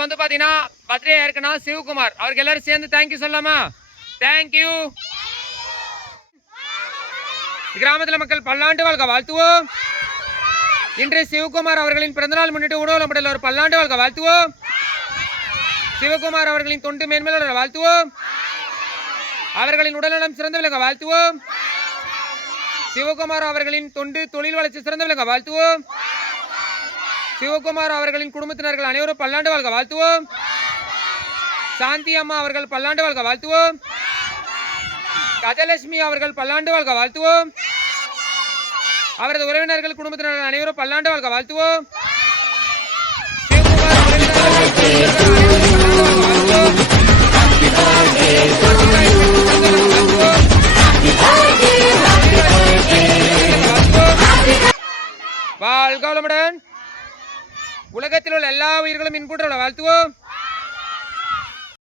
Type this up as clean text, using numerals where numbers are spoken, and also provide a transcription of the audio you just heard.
இன்னைக்கு வந்து பாத்தீங்கன்னா பர்த்டே இருக்குன்னா சிவகுமார் அவருக்கு எல்லாரும் சேர்ந்து தேங்க்யூ சொல்லலாமா? தேங்க்யூ. கிராமத்தில் மக்கள் பல்லாண்டு வாழ்க வாழ்த்துவோம். இன்று சிவகுமார் அவர்களின் பிறந்தநாள் முன்னிட்டு உணவு ஒரு பல்லாண்டு வாழ்க வாழ்த்துவோம். சிவகுமார் அவர்களின் தொண்டு மேன்மேல வாழ்த்துவோம். அவர்களின் உடல்நலம் சிறந்த விளங்க வாழ்த்துவோம். சிவகுமார் அவர்களின் தொண்டு தொழில் வளர்ச்சி சிறந்த விளங்க வாழ்த்துவோம். சிவகுமார் அவர்களின் குடும்பத்தினர்கள் அனைவரும் பல்லாண்டு வாழ்க வாழ்த்துவோம். சாந்தி அம்மா அவர்கள் பல்லாண்டு வாழ்க வாழ்த்துவோம். கஜலட்சுமி அவர்கள் பல்லாண்டு வாழ்க வாழ்த்துவோம். அவரது உறவினர்கள் குடும்பத்தினர்கள் அனைவரும் பல்லாண்டு வாழ்க வாழ்த்துவோம். வாழ்க வளமுடன். உலகத்தில் உள்ள எல்லா உயிர்களும் இன்புற்ற வாழ்த்துவோம்.